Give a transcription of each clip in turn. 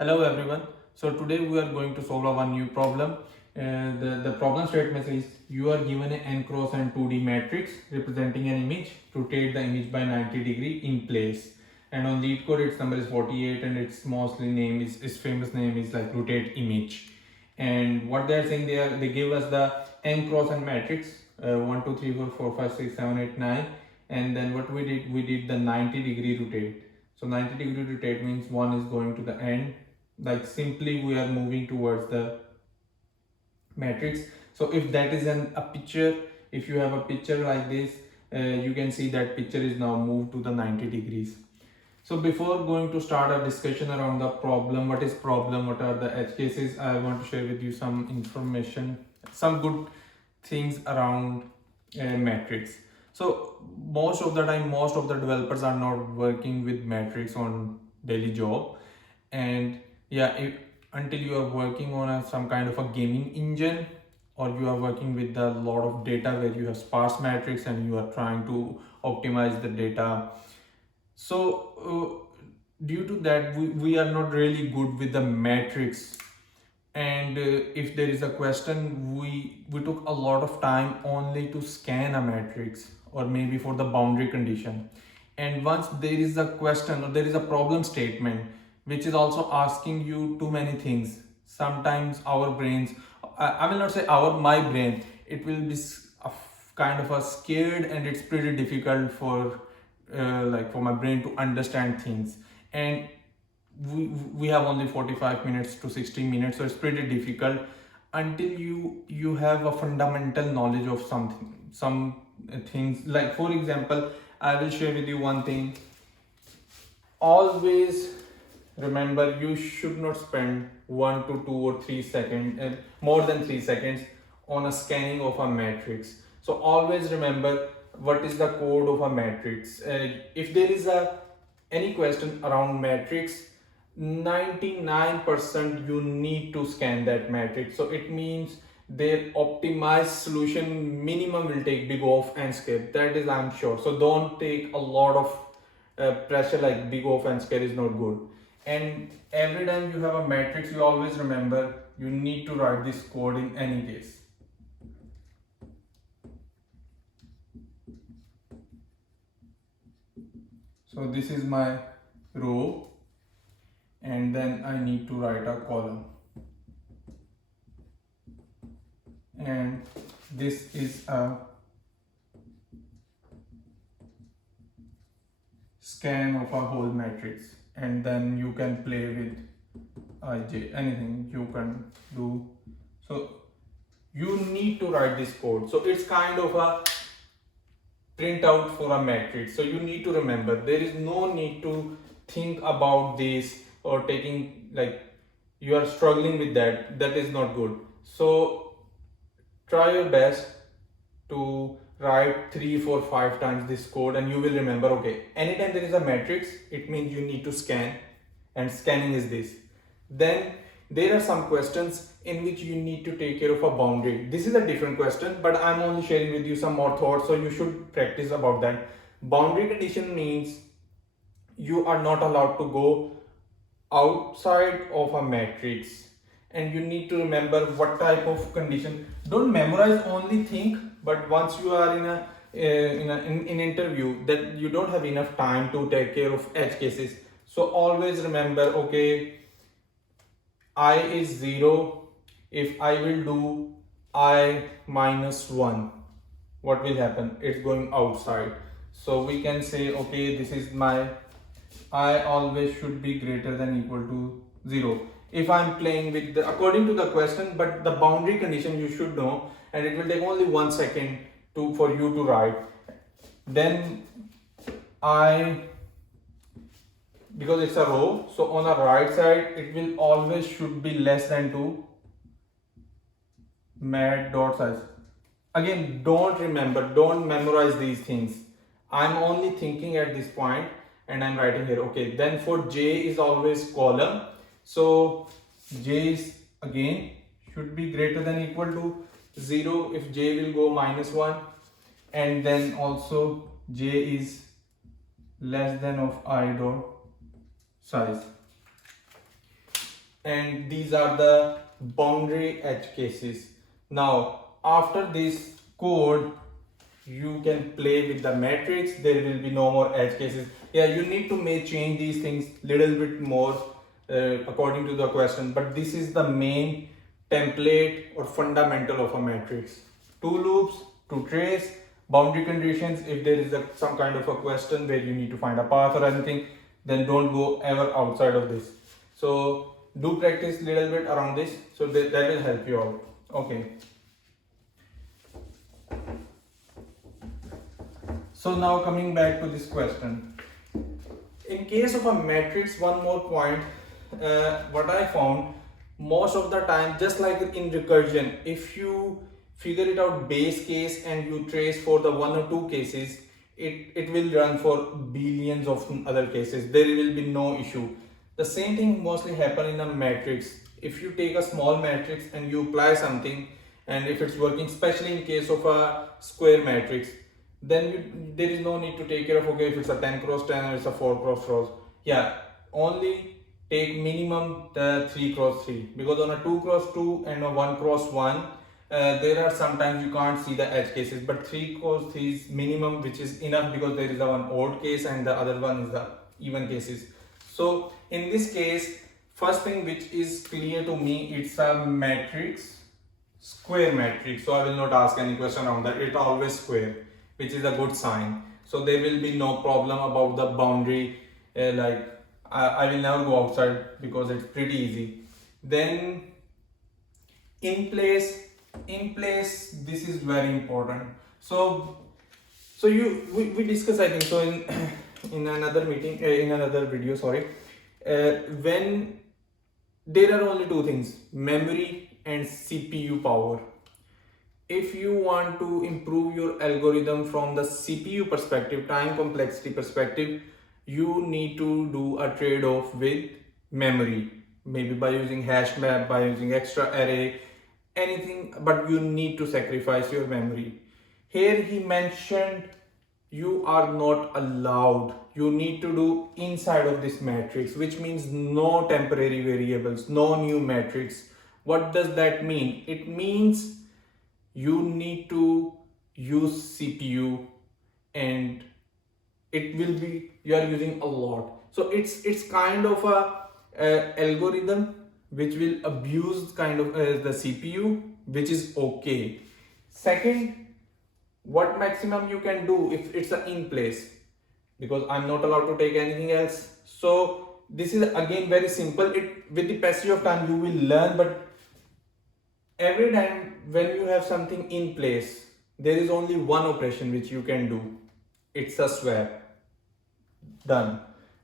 Hello everyone. So today we are going to solve our new problem. The problem statement is you are given an n cross n 2D matrix representing an image. Rotate the image by 90 degree in place. And on the code its number is 48 and its mostly name is its famous name is like rotate image. And what they are saying they give us the n cross n matrix 1 2 3 4 4 5 6 7 8 9, and then what we did the 90 degree rotate. So 90 degree rotate means one is going to the end, like simply we are moving towards the matrix. So if that is a picture, if you have a picture like this, you can see that picture is now moved to the 90 degrees. So before going to start a discussion around the problem, what is problem, what are the edge cases, I want to share with you some information, some good things around matrix. So most of the time, most of the developers are not working with matrix on daily job. And yeah, until you are working on some kind of a gaming engine, or you are working with a lot of data where you have sparse matrix and you are trying to optimize the data. So due to that, we are not really good with the matrix. And if there is a question, we took a lot of time only to scan a matrix, or maybe for the boundary condition. And once there is a question or there is a problem statement which is also asking you too many things, sometimes our brains, I will not say my brain, it will be kind of a scared, and it's pretty difficult for like for my brain to understand things. And we have only 45 minutes to 60 minutes, so it's pretty difficult until you have a fundamental knowledge of something, some things. Like for example, I will share with you one thing. Always remember, you should not spend 1 to 2 or 3 seconds, more than 3 seconds on a scanning of a matrix. So always remember what is the code of a matrix. If there is any question around matrix, 99% you need to scan that matrix. So it means their optimized solution minimum will take big O and skip. That is, I'm sure. So don't take a lot of pressure, like big O and scale is not good. And every time you have a matrix, you always remember you need to write this code in any case. So this is my row, and then I need to write a column, and this is a scan of a whole matrix. And then you can play with ij, anything you can do. So you need to write this code. So it's kind of a printout for a matrix. So you need to remember, there is no need to think about this or taking, like you are struggling with that is not good. So try your best to write 3 4 5 times this code, and you will remember, okay, anytime there is a matrix, it means you need to scan, and scanning is this. Then there are some questions in which you need to take care of a boundary. This is a different question, but I'm only sharing with you some more thoughts, so you should practice about that. Boundary condition means you are not allowed to go outside of a matrix, and you need to remember what type of condition. Don't memorize, only think. But once you are in an interview, that you don't have enough time to take care of edge cases. So always remember, okay, I is 0. If I will do I minus 1, what will happen? It's going outside. So we can say, okay, this is my I always should be greater than equal to 0. If I'm playing with the, according to the question, but the boundary condition you should know, and it will take only 1 second for you to write. Then I, because it's a row, so on the right side it will always should be less than 2 mat dot size. Again, don't memorize these things. I'm only thinking at this point and I'm writing here. Okay, then for j is always column, so j is again should be greater than equal to 0 if j will go minus 1, and then also j is less than of I dot size. and these are the boundary edge cases. Now after this code you can play with the matrix. There will be no more edge cases. Yeah, you need to may change these things little bit more according to the question, but this is the main template or fundamental of a matrix. Two loops to trace, boundary conditions. If there is some kind of a question where you need to find a path or anything, then don't go ever outside of this. So do practice little bit around this, so that will help you out. Okay. So now coming back to this question. In case of a matrix, one more point, what I found most of the time, just like in recursion, if you figure it out base case and you trace for the one or two cases, it will run for billions of other cases. There will be no issue. The same thing mostly happen in a matrix. If you take a small matrix and you apply something, and if it's working, especially in case of a square matrix, then there is no need to take care of, okay, if it's a 10 cross 10 or it's a 4 cross 4. Yeah, only take minimum the 3 cross 3, because on a 2 cross 2 and a 1 cross 1, there are sometimes you can't see the edge cases, but 3 cross 3 is minimum, which is enough, because there is a one odd case and the other one is the even cases. So in this case, first thing which is clear to me, it's a matrix, square matrix. So I will not ask any question around that. It's always square, which is a good sign. So there will be no problem about the boundary. I will never go outside because it's pretty easy. Then in place, this is very important. So we discuss, I think so, in another meeting, in another video, sorry, when there are only two things, memory and CPU power. If you want to improve your algorithm from the CPU perspective, time complexity perspective, you need to do a trade-off with memory, maybe by using hash map, by using extra array, anything, but you need to sacrifice your memory. Here he mentioned you are not allowed, you need to do inside of this matrix, which means no temporary variables, no new matrix. What does that mean? It means you need to use CPU, and it will be, you are using a lot. So it's kind of a algorithm which will abuse kind of the CPU, which is okay. Second, what maximum you can do if it's a in place, because I'm not allowed to take anything else. So this is again very simple. It with the passage of time you will learn, but every time when you have something in place, there is only one operation which you can do. It's a swap. Done.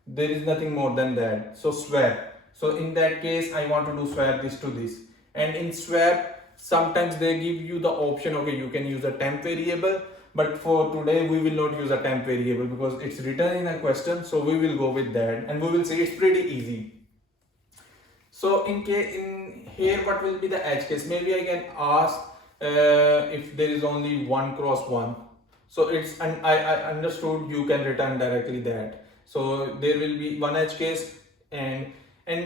There is nothing more than that. So swap. So in that case, I want to do swap this to this. And in swap, sometimes they give you the option, okay, you can use a temp variable. But for today, we will not use a temp variable because it's written in a question. So we will go with that, and we will see it's pretty easy. So in here, what will be the edge case? Maybe I can ask if there is only 1 cross 1. So it's, and I understood you can return directly that. So there will be one edge case, and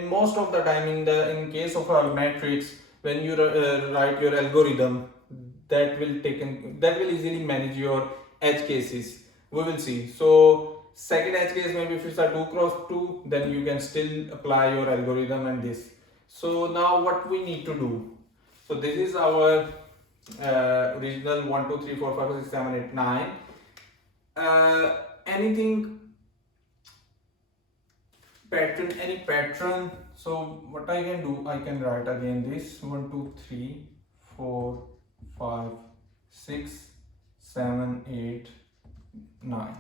most of the time in case of a matrix, when you write your algorithm, that will easily manage your edge cases. We will see. So second edge case, maybe if it's a 2 cross 2, then you can still apply your algorithm and this. So now what we need to do? So this is our original 1 2 3 4 5 6 7 8 9. Anything pattern, any pattern. So what I can do, I can write again this 1 2 3 4 5 6 7 8 9,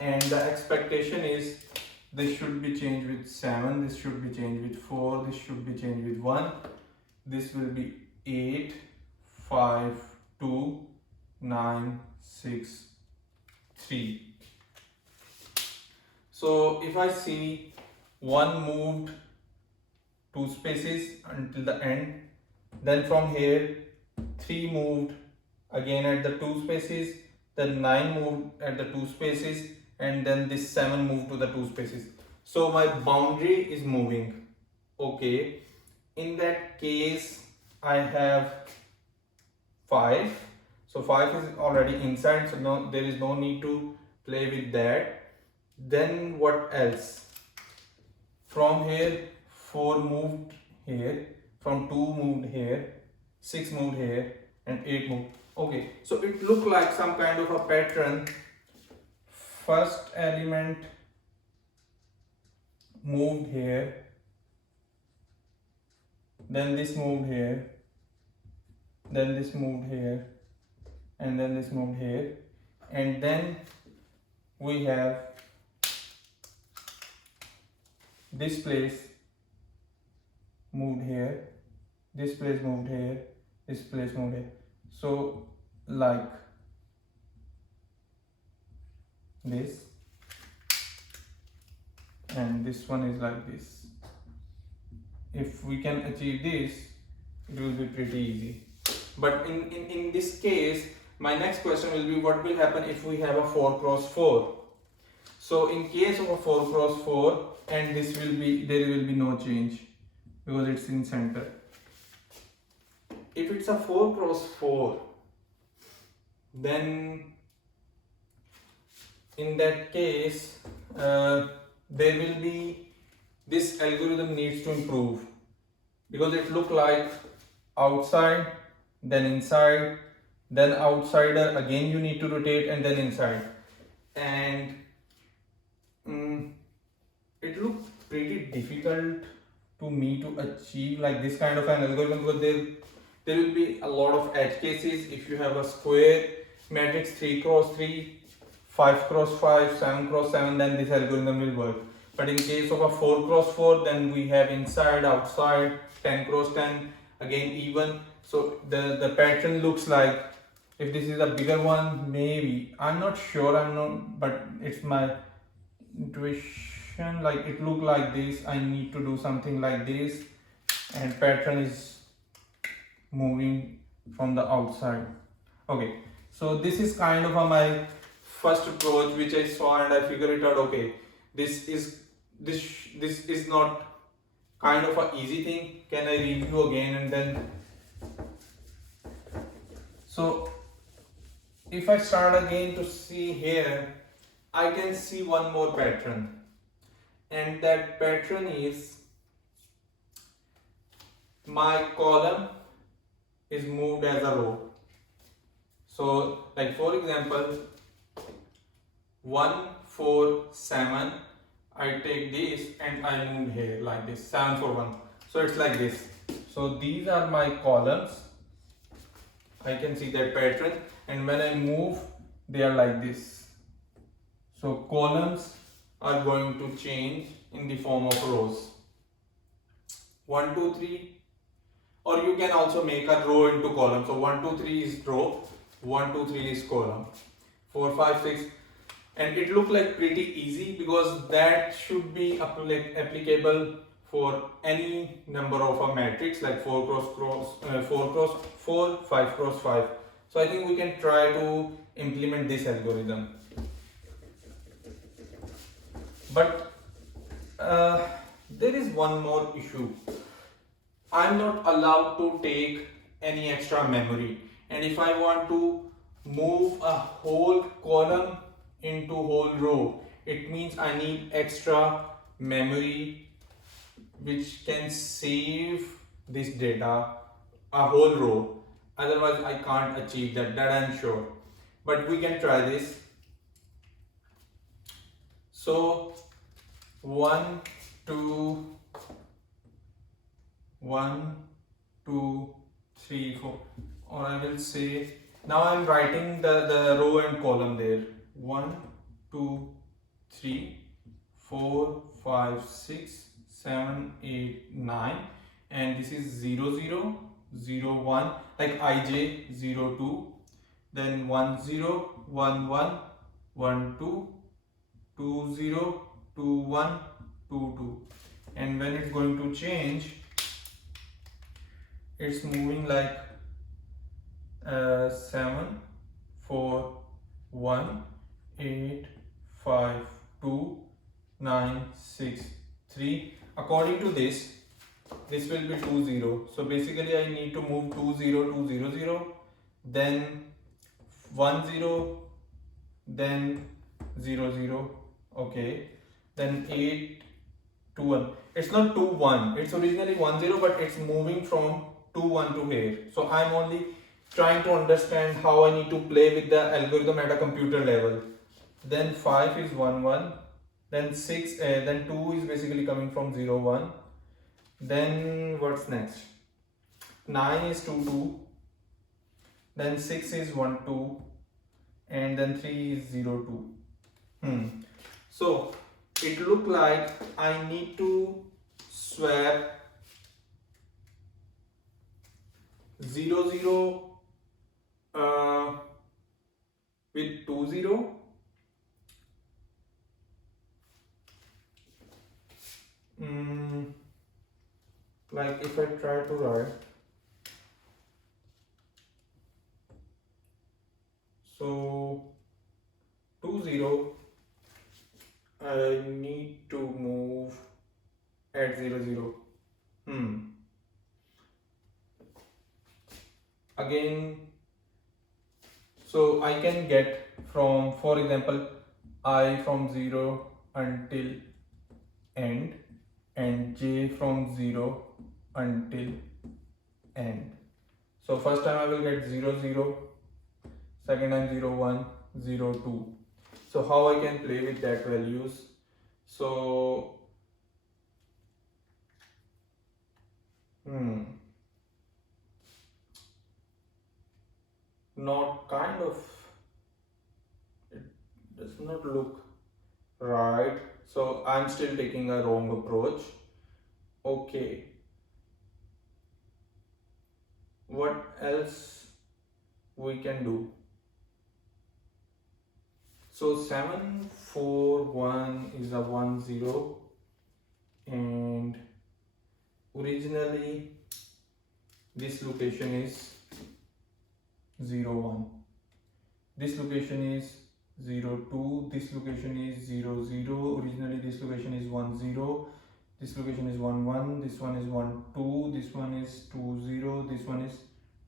and the expectation is this should be changed with 7, this should be changed with 4, this should be changed with 1, this will be 8 5 2 9 6 3. So if I see 1 moved 2 spaces until the end, then from here 3 moved again at the 2 spaces, then 9 moved at the 2 spaces, and then this 7 moved to the 2 spaces. So my boundary is moving. Okay, in that case I have 5. So 5 is already inside, so no, there is no need to play with that. Then what else? From here 4 moved here, from 2 moved here, 6 moved here, and 8 moved. Okay, so it looked like some kind of a pattern. First element moved here, then this moved here, then this moved here, and then this moved here, and then we have this place moved here, this place moved here, this place moved here. So like this, and this one is like this. If we can achieve this, it will be pretty easy. But in this case, my next question will be, what will happen if we have a 4 cross 4? So in case of a 4 cross 4, and this will be, there will be no change because it's in center. If it's a 4 cross 4, then in that case there will be, this algorithm needs to improve, because it look like outside, then inside, then outsider, again you need to rotate, and then inside. And it looked pretty difficult to me to achieve like this kind of an algorithm, because there will be a lot of edge cases. If you have a square matrix 3 cross 3, 5 cross 5, 7 cross 7, then this algorithm will work. But in case of a 4 cross 4, then we have inside, outside, 10 cross 10, again even. So the pattern looks like, if this is a bigger one, maybe, I'm not sure, but it's my intuition, like it look like this. I need to do something like this, and pattern is moving from the outside. Okay, so this is kind of my first approach which I saw, and I figured it out. Okay, this is not kind of a easy thing. Can I review again? And then, so if I start again to see here, I can see one more pattern, and that pattern is my column is moved as a row. So like for example 1 4 7, I take this and I move here like this, 7 4 1. So it's like this. So these are my columns, I can see that pattern, and when I move they are like this. So columns are going to change in the form of rows. 1 2 3, or you can also make a row into column. So 1 2 3 is row, 1 2 3 is column, 4 5 6, and it looked like pretty easy because that should be applicable for any number of a matrix, like 4 cross 4, 5 cross 5. So I think we can try to implement this algorithm. But there is one more issue. I'm not allowed to take any extra memory, and if I want to move a whole column into whole row, it means I need extra memory which can save this data, a whole row. Otherwise I can't achieve that I'm sure. But we can try this. So 1 2 1 2 3 4, or I will say, now I'm writing the row and column there. 1 2 3 4 5 6 7 8 9, and this is 0 0 0 1, like ij 0 2, then 1 0 1 1 1 2 2 0 2 1 2 2, and when it's going to change, it's moving like 7 4 1 8 5 2 9 6 3. According to this, this will be 2 0. So basically I need to move 2 0 2 0 0, then 1 0, then 0 0. Okay, then 8 2 1. It's not 2 1, it's originally 1 0, but it's moving from 2 1 to here. So I'm only trying to understand how I need to play with the algorithm at a computer level. Then 5 is 1 1, then 6 then 2 is basically coming from 0 1. Then what's next? 9 is 2 2, then 6 is 1 2, and then 3 is 0 2. So it look like I need to swap 0 0 with 2 0. Like if I try to write, so 2 0, I need to move at 0 0. Again, so I can get from, for example, I from 0 until end, and j from 0 until end. So first time I will get 0 0, second time 0 1 0 2. So how I can play with that values? So not kind of, it does not look right, so I'm still taking a wrong approach. Okay, what else we can do? So 7 4 1 is a 1 0, and originally this location is 0 1, this location is 0 2, this location is 0 0, originally this location is 1 0, this location is 1 1, this one is 1 2, this one is 2 0, this one is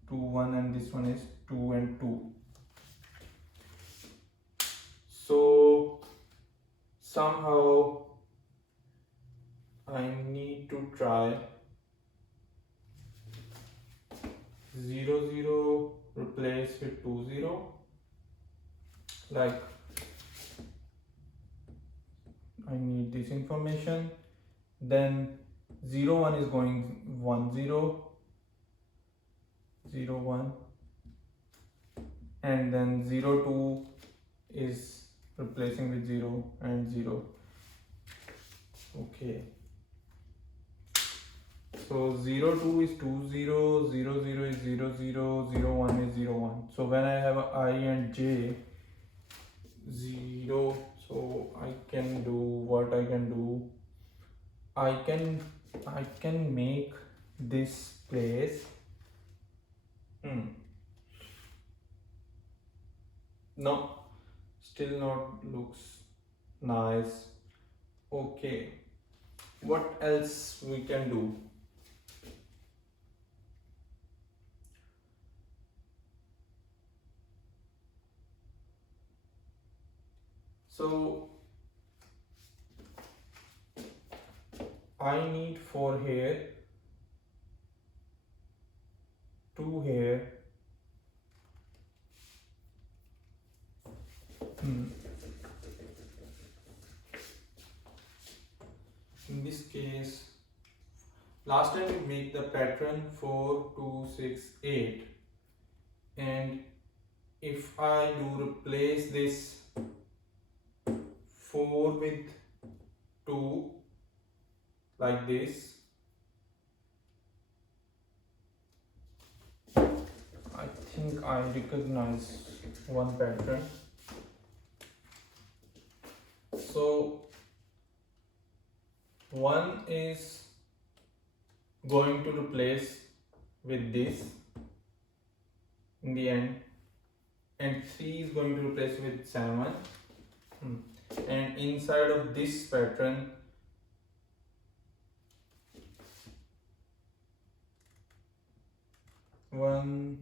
2 1, and this one is 2 and 2. So somehow I need to try 0 0 replace with 2 0, like I need this information, then 0 1 is going 1 0 0 1, and then 0 2 is replacing with 0 and 0. Okay, so 0 2 is 2 0, 0 0 is 0 0, 0 1 is 0 1. So when I have I and j 0, so I can do what I can do. I can make this place no, still not looks nice. Okay, what else we can do? So I need 4 here, 2 here, in this case last time we make the pattern 4 2 6 8, and if I do replace this 4 with 2 like this, I think I recognize one pattern. So 1 is going to replace with this in the end, and 3 is going to replace with 7, and inside of this pattern 1,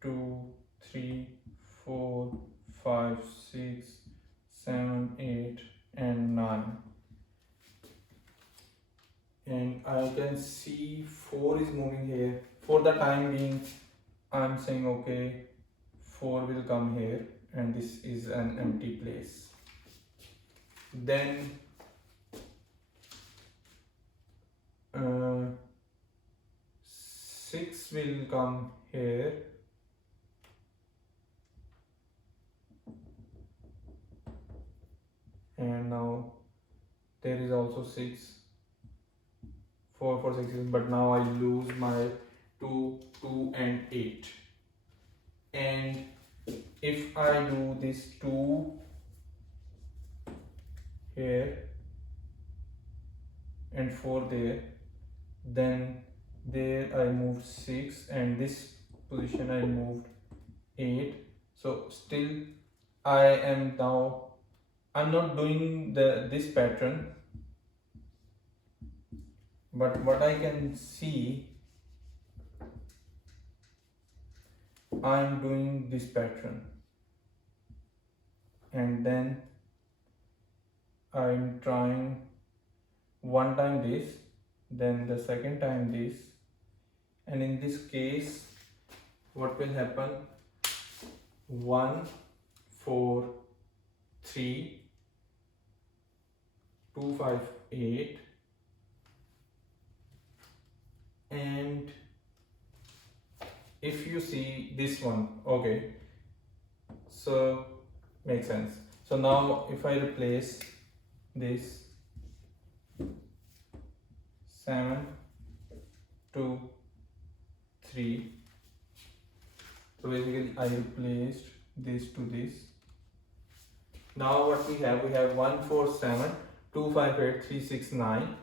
2, 3, 4, 5, 6, 7, 8 and 9. And I can see 4 is moving here. For the time being, I'm saying okay, 4 will come here and this is an empty place. Then 6 will come here, and now there is also 6, 4, 4, 6, but now I lose my 2, 2 and 8. And if I do this 2 here and 4 there, then there I moved 6 and this position I moved 8. So still I'm not doing this pattern, but what I can see, I'm doing this pattern and then I'm trying one time this, then the second time this, and in this case what will happen, 1, 4, 3, 2, 5, 8, and if you see this one, okay, so makes sense. So now if I replace this 7, 2, 3, so basically I replaced this to this. Now what we have 1, 4, 7, 2, 5, 8, 3, 6, 9,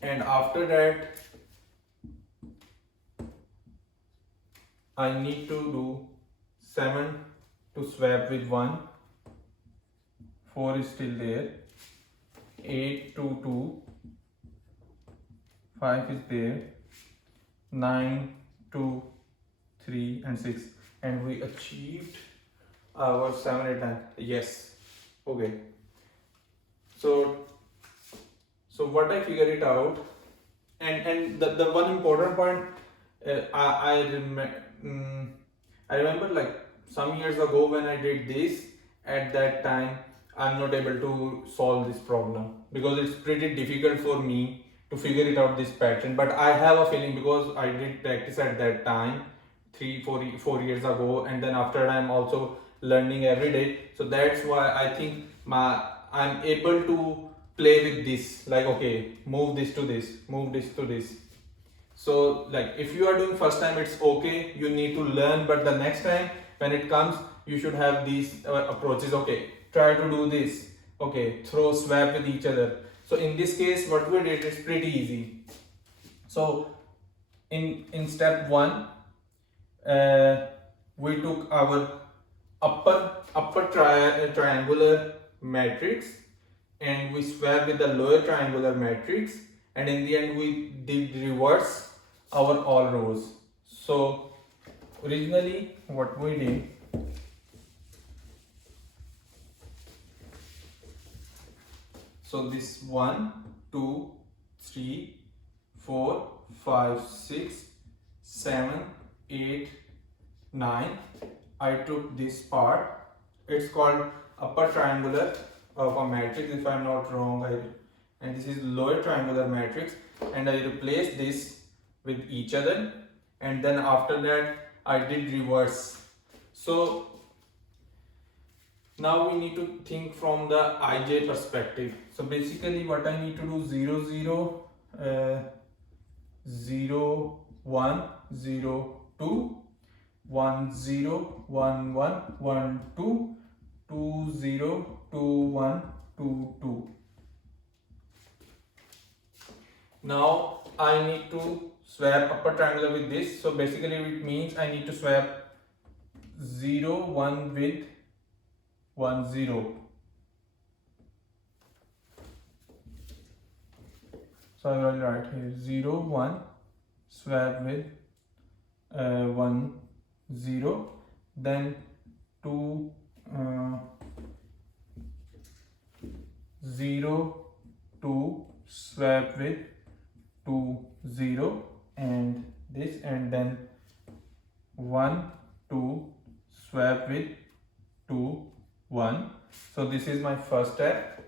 and after that I need to do 7 to swap with 1, 4 is still there, 8 to 2, 5 is there, 9, 2, 3 and 6, and we achieved our 7, 8, 9. Yes, okay. So what I figured it out, and the one important point, I remember like some years ago when I did this, at that time I'm not able to solve this problem because it's pretty difficult for me to figure it out this pattern. But I have a feeling, because I did practice at that time 4 years ago, and then after that I'm also learning every day, so that's why I think I'm able to play with this, like okay, move this to this, move this to this. So like if you are doing first time, it's okay, you need to learn, but the next time when it comes, you should have these approaches. Okay, try to do this, okay, throw swap with each other. So in this case what we did is pretty easy. So in step 1, we took our upper triangular matrix and we swapped with the lower triangular matrix, and in the end we did reverse our all rows. So originally what we did, so this 1, 2, 3, 4, 5, 6, 7, 8, 9, I took this part, it's called upper triangular of a matrix if I'm not wrong, and this is lower triangular matrix, and I replaced this with each other, and then after that I did reverse. So now we need to think from the IJ perspective. So basically what I need to do, 0, 0, 0, 1, 0, 2, 1, 0, 1, 1, 1, 2, 2, 0, 2, 1, 2, 2. Now I need to swap upper triangular with this. So basically it means I need to swap 0, 1 with 1, 0. So I will write here 0, 1, swap with 1 0, then 2 0 2 swap with 2 0 and this, and then 1 2 swap with 2 1. So this is my first step.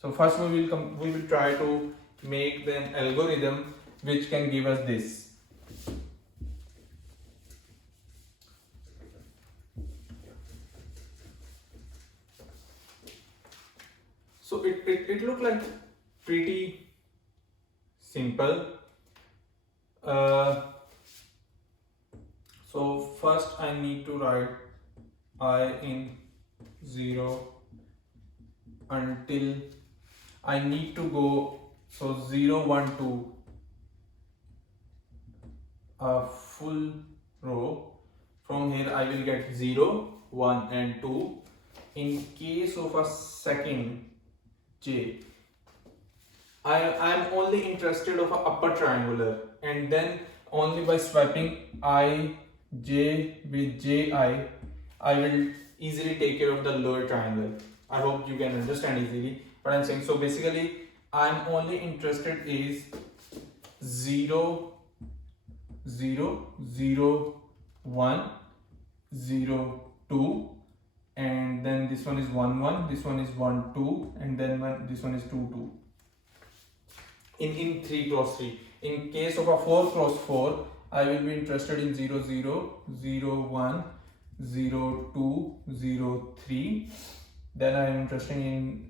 So first we will try to make an algorithm which can give us this. So it looked like pretty simple. So first I need to write I in 0 until I need to go, so 0 1 2 a full row. From here I will get 0 1 and 2. In case of a second j, I am only interested of a upper triangular, and then only by swapping I j with ji I will easily take care of the lower triangle. I hope you can understand easily what I'm saying. So basically I'm only interested is 0 0 0 1 0 2, and then this one is 1 1, this one is 1 2, and then this one is 2 2 in 3 cross 3. In case of a 4 cross 4, I will be interested in 0 0 0 1 0 2 0 3. Then I am interested in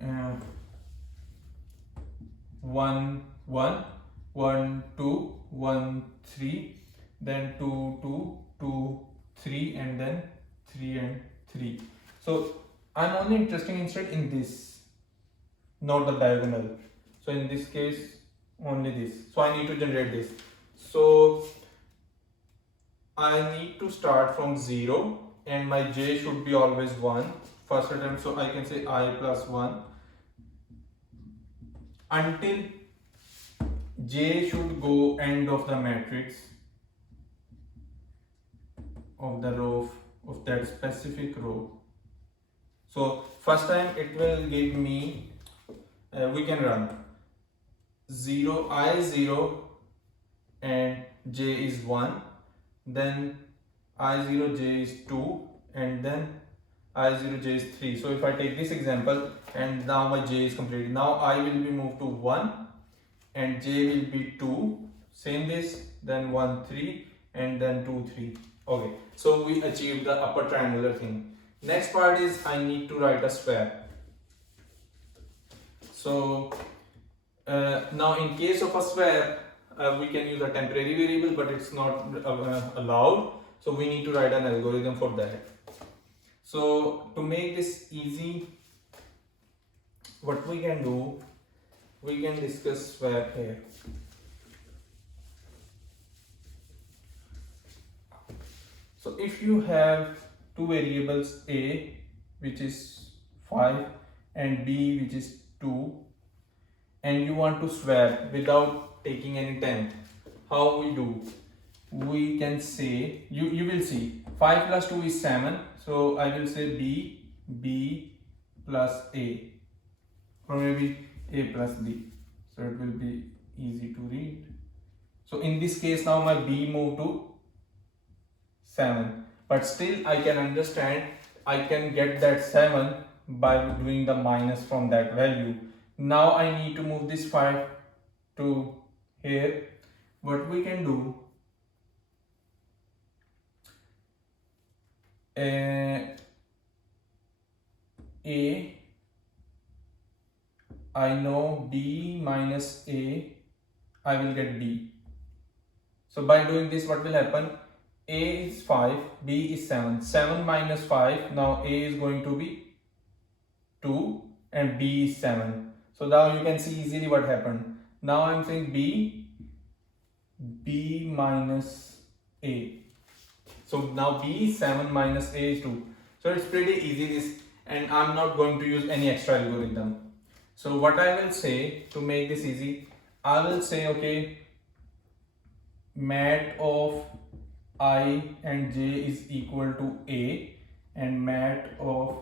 1 1 1 2 1 3, then 2 2 2 3, and then 3 and 3. So I'm only interested in this, not the diagonal. So in this case only this. So I need to generate this. So I need to start from 0 and my j should be always 1 first attempt. So I can say I plus 1 until j should go end of the matrix of the row of that specific row. So first time it will give me, we can run 0 I 0 and j is 1, then I 0 j is 2, and then I 0 j is 3. So if I take this example, and now my j is completed, now I will be moved to 1 and j will be 2, same this, then 1 3, and then 2 3. Okay, so we achieved the upper triangular thing. Next part is I need to write a swap. So now in case of a swap, we can use a temporary variable, but it's not allowed. So we need to write an algorithm for that. So to make this easy, what we can do, we can discuss swap here. So if you have two variables, a which is 5 and b which is 2, and you want to swap without taking any temp, how we do? We can say, you will see 5 plus 2 is 7, so I will say b plus a, or maybe a plus b, so it will be easy to read. So in this case now my b moved to 7, but still I can understand, I can get that 7 by doing the minus from that value. Now I need to move this 5 to here. What we can do, I know b minus a, I will get b. So by doing this, what will happen? A is 5, b is 7. 7 minus 5, now a is going to be 2 and b is 7. So now you can see easily what happened. Now I am saying b minus a. So now b is 7 minus a is 2. So it's pretty easy this, and I'm not going to use any extra algorithm. So what I will say to make this easy, I will say, okay, mat of I and j is equal to A, and mat of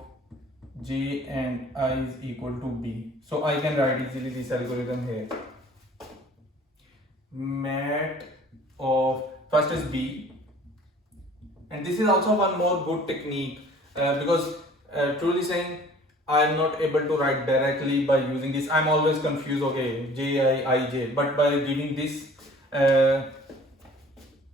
j and I is equal to B. So I can write easily this algorithm here. Mat of first is B, and this is also one more good technique because truly saying I am not able to write directly by using this. I'm always confused, okay, j I j, but by giving this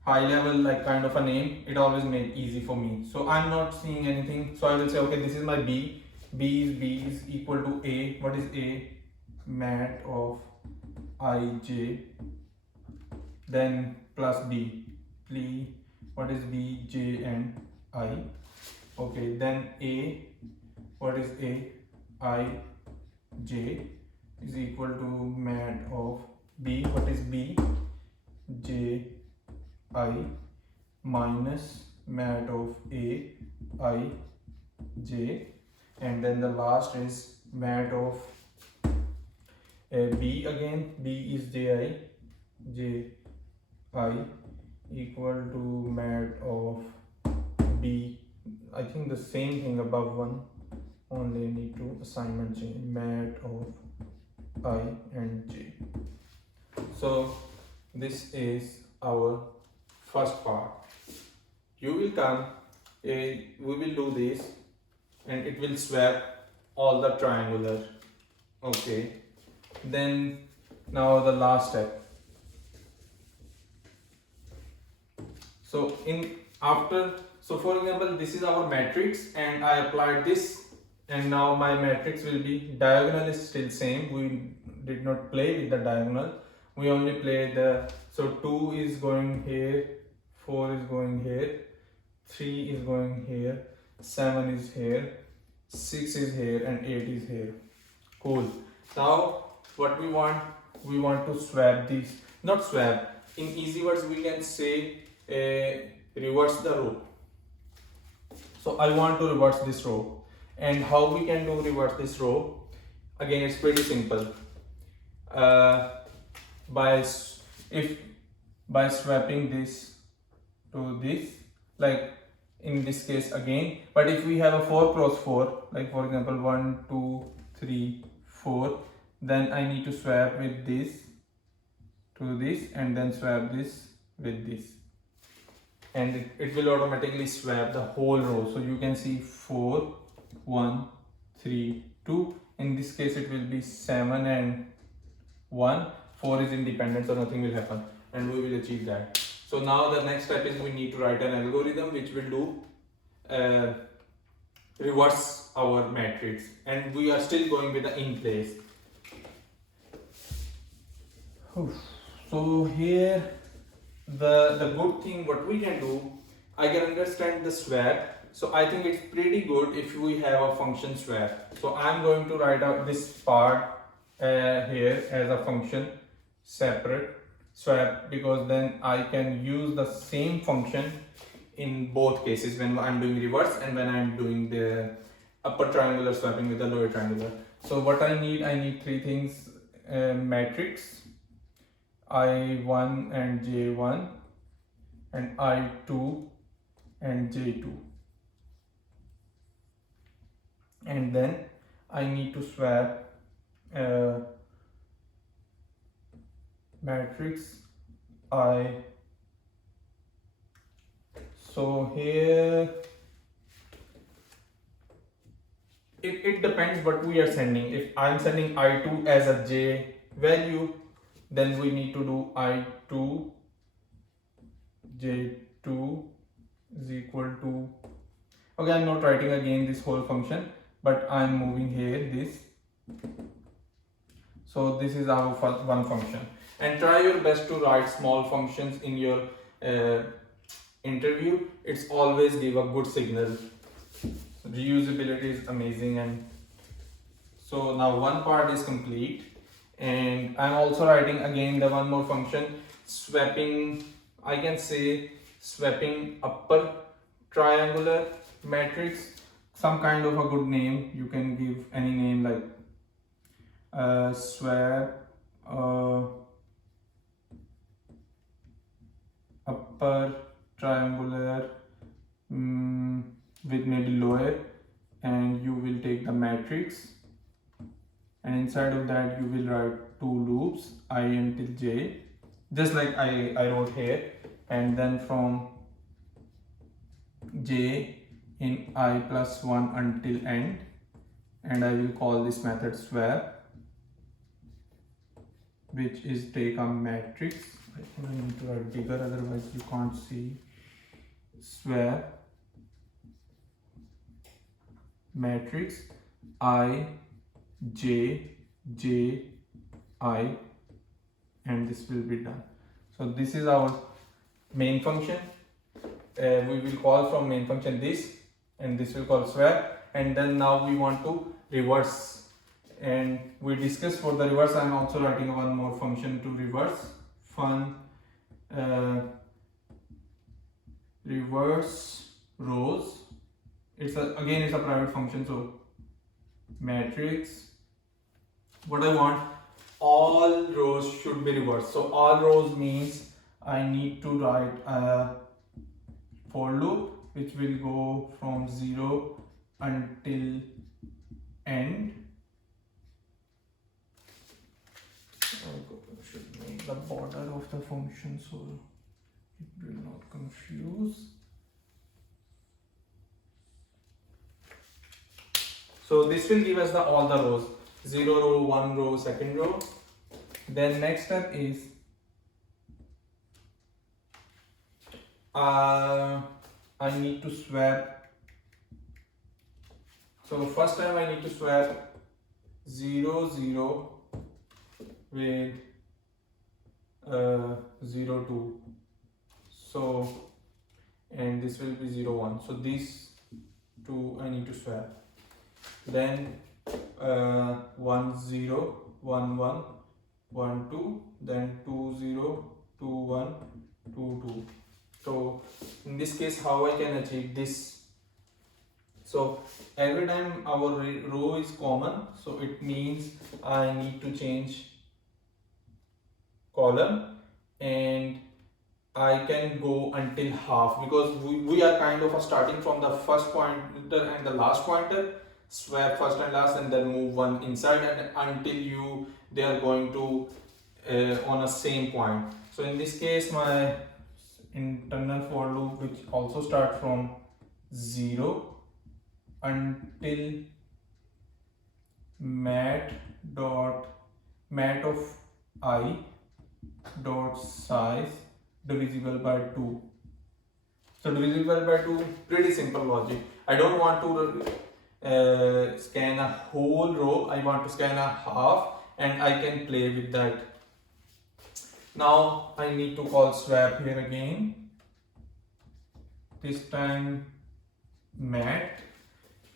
high level like kind of a name, it always made easy for me. So I'm not seeing anything, so I will say okay, this is my B is equal to A. What is A? Mat of ij, then plus B. What is B? J and I. Okay, then A, what is A? I j is equal to mat of B. What is B? J I minus mat of A I j, and then the last is mat of B again. B is j I equal to mat of B. I think the same thing above one, only need to assignment j, mat of I and j. So this is our first part. You will come, we will do this, and it will swap all the triangular. Okay, then now the last step. So for example, this is our matrix, and I applied this, and now my matrix will be, diagonal is still same. We did not play with the diagonal, we only played the, so 2 is going here, 4 is going here, 3 is going here, 7 is here, 6 is here, and 8 is here. Cool. Now what we want to swap these, not swap, in easy words we can say reverse the row. So I want to reverse this row, and how we can do reverse this row? Again, it's pretty simple. By swapping this to this, like in this case again. But if we have a 4 cross 4, like for example 1 2 3 4, then I need to swap with this to this, and then swap this with this, and it will automatically swap the whole row. So you can see 4 1 3 2. In this case it will be 7 and 1. 4 is independent, so nothing will happen, and we will achieve that. So now the next step is we need to write an algorithm which will do reverse our matrix, and we are still going with the in place. So here the good thing what we can do, I can understand the swap, so I think it's pretty good if we have a function swap. So I'm going to write out this part here as a function separate swap, because then I can use the same function in both cases, when I'm doing reverse and when I'm doing the upper triangular swapping with the lower triangular. So what I need three things: matrix I1 and J1, and I2 and J2, and then I need to swap matrix I. So here it depends what we are sending. If I'm sending I2 as a J value, then we need to do I2 J2 is equal to, okay, I'm not writing again this whole function, but I'm moving here this. So this is our one function, and try your best to write small functions in your interview. It's always give a good signal. Reusability is amazing. And so now one part is complete, and I'm also writing again the one more function, swapping, I can say swapping upper triangular matrix, some kind of a good name, you can give any name, like swap upper triangular with maybe lower, and you will take the matrix, and inside of that you will write two loops I until j, just like I wrote here, and then from j in I plus 1 until end, and I will call this method swap, which is take a matrix. I think I need to write bigger, otherwise you can't see. Swap matrix I j j I, and this will be done. So this is our main function. We will call from main function this, and this will call swap, and then now we want to reverse, and we discussed for the reverse. I am also writing one more function to reverse reverse rows. It's a private function. So matrix, what I want, all rows should be reversed. So all rows means I need to write a for loop which will go from 0 until end. I should make the border of the function so it will not confuse. So this will give us all the rows, 0 row, 1 row, second row. Then next step is I need to swap. So first time I need to swap 0 0 with 0 2. So, and this will be 0 1. So these two I need to swap. Then 1 0 1 1 1 2, then 2 0 2 1 2 2. So in this case, how I can achieve this? So every time our row is common, so it means I need to change column, and I can go until half, because we are kind of starting from the first pointer and the last pointer, swap first and last, and then move one inside, and until they are going to on a same point. So in this case, my internal for loop, which also start from 0 until mat of I dot size divisible by 2. So divisible by 2, pretty simple logic. I don't want to scan a whole row, I want to scan a half, and I can play with that. Now I need to call swap here again, this time mat,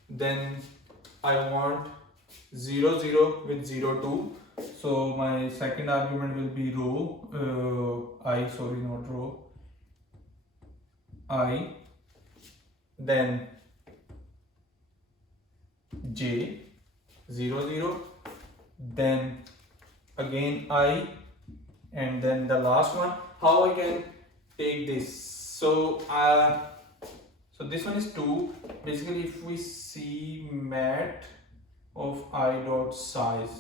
then I want 0 0 with 0 2. So my second argument will be row I, then j 0 0, then again I, and then the last one. How I can take this? So so this one is 2. Basically, if we see mat of I dot size,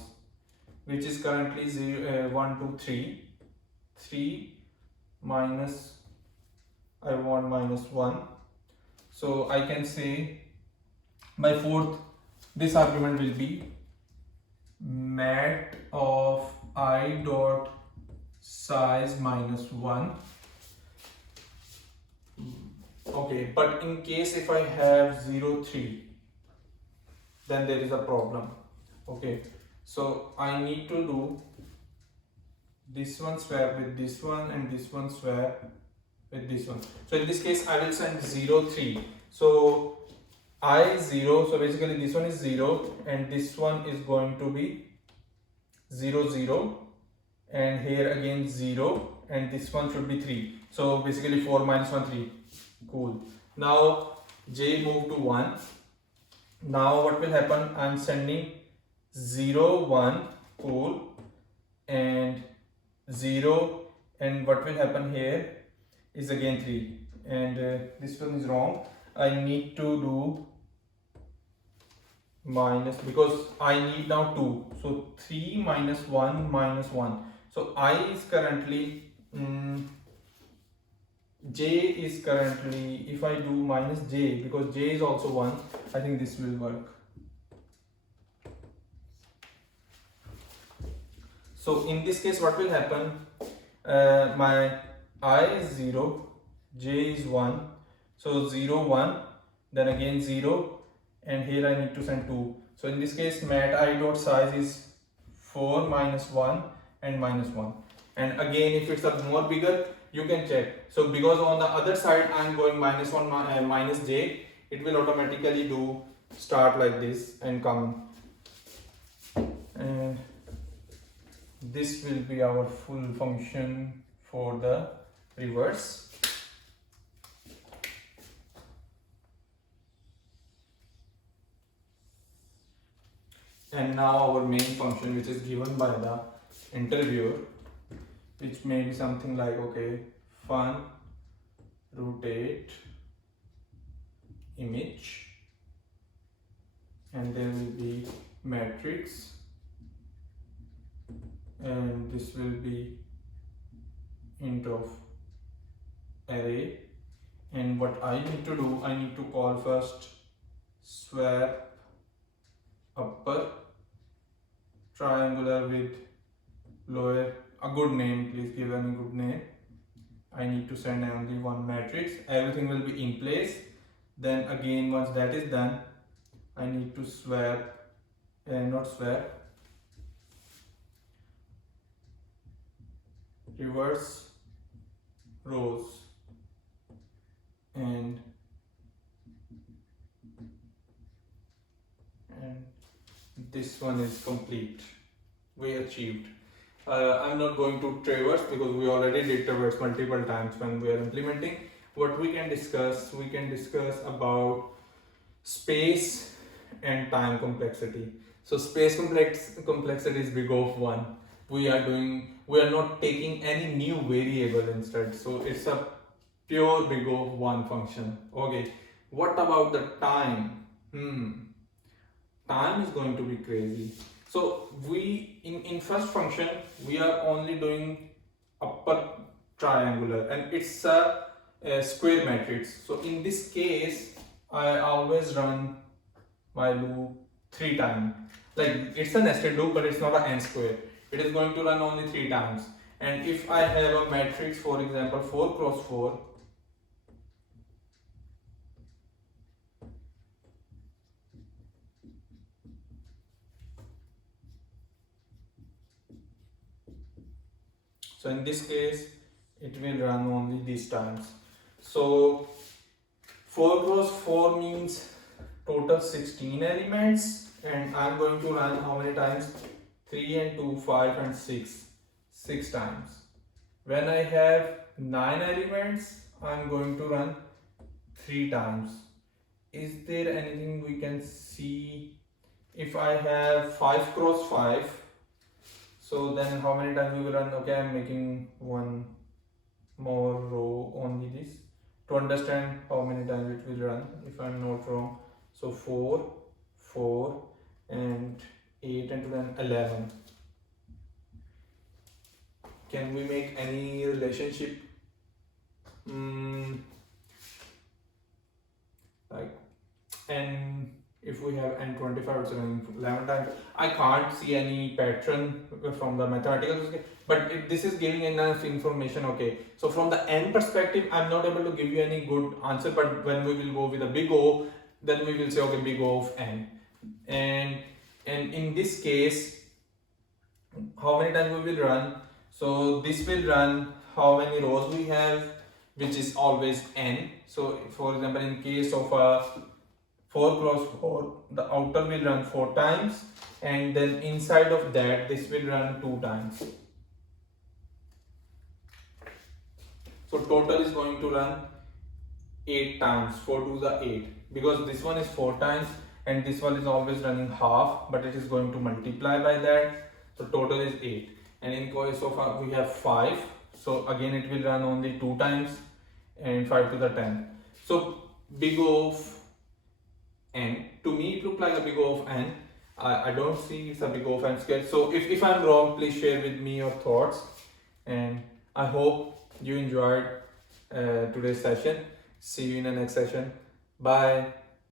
which is currently 0 1 2 3 3 minus, I want minus 1. So I can say my fourth, this argument will be mat of I dot size minus 1. Okay, but in case if I have 0 3, then there is a problem. Okay, so I need to do this one swap with this one, and this one swap with this one. So in this case, I will send 0 3. So I 0, so basically this one is 0, and this one is going to be 0 0, and here again 0, and this one should be 3. So basically 4 minus 1 3. Cool. Now j move to 1. Now what will happen? I am sending 0 1, cool, and 0, and what will happen here is again 3, and this one is wrong. I need to do minus, because I need now 2, so 3 minus 1 minus 1. So I is currently j is currently, if I do minus j, because j is also 1, I think this will work. So in this case what will happen, my I is 0, j is 1, so 0 1, then again 0, and here I need to send 2. So in this case mat I dot size is 4 minus 1 and minus 1. And again if it's a more bigger, you can check. So because on the other side I am going minus 1 minus j, it will automatically do start like this and come. And this will be our full function for the reverse. And now our main function, which is given by the interviewer, which may be something like, okay, fun, rotate image, and there will be matrix, and this will be int of array. And what I need to do, I need to call first swap upper triangular with lower, a good name, please give any good name. I need to send only one matrix, everything will be in place. Then again once that is done, I need to swap, not swap, reverse rows, and this one is complete. We achieved. I'm not going to traverse because we already did traverse multiple times when we are implementing. What we can discuss about space and time complexity. So space complexity is big of 1. We are not taking any new variable instead. So it's a pure big of 1 function. Okay. What about the time? Time is going to be crazy. So we in first function we are only doing upper triangular, and it's a square matrix. So in this case I always run my loop 3 times. Like it's a nested loop, but it's not an n square. It is going to run only 3 times. And if I have a matrix, for example 4 cross 4, so in this case it will run only these times. So 4 cross 4 means total 16 elements, and I'm going to run how many times? 3 and 2, 5 and 6 times. When I have 9 elements, I'm going to run 3 times. Is there anything we can see? If I have 5 cross 5, so then how many times we will run? Okay, I'm making one more row, only this, to understand how many times it will run, if I'm not wrong. So 4, 4 and 8 and then 11. Can we make any relationship? Like n, if we have n25, it's running 11 times. I can't see any pattern from the mathematical, but this is giving enough information. Okay, so from the n perspective, I'm not able to give you any good answer, but when we will go with a big O, then we will say, okay, big O of n. And in this case, how many times we will run? So this will run how many rows we have, which is always n. So for example, in case of a 4 cross 4, the outer will run 4 times, and then inside of that this will run 2 times. So total is going to run 8 times. 4 to the 8, because this one is 4 times and this one is always running half, but it is going to multiply by that. So total is 8. And in case of we have 5, so again it will run only 2 times. and 5 to the 10. So big O of n, to me it looked like a big O of n. I don't see it's a big O of n square. So if I'm wrong, please share with me your thoughts. And I hope you enjoyed today's session. See you in the next session. Bye.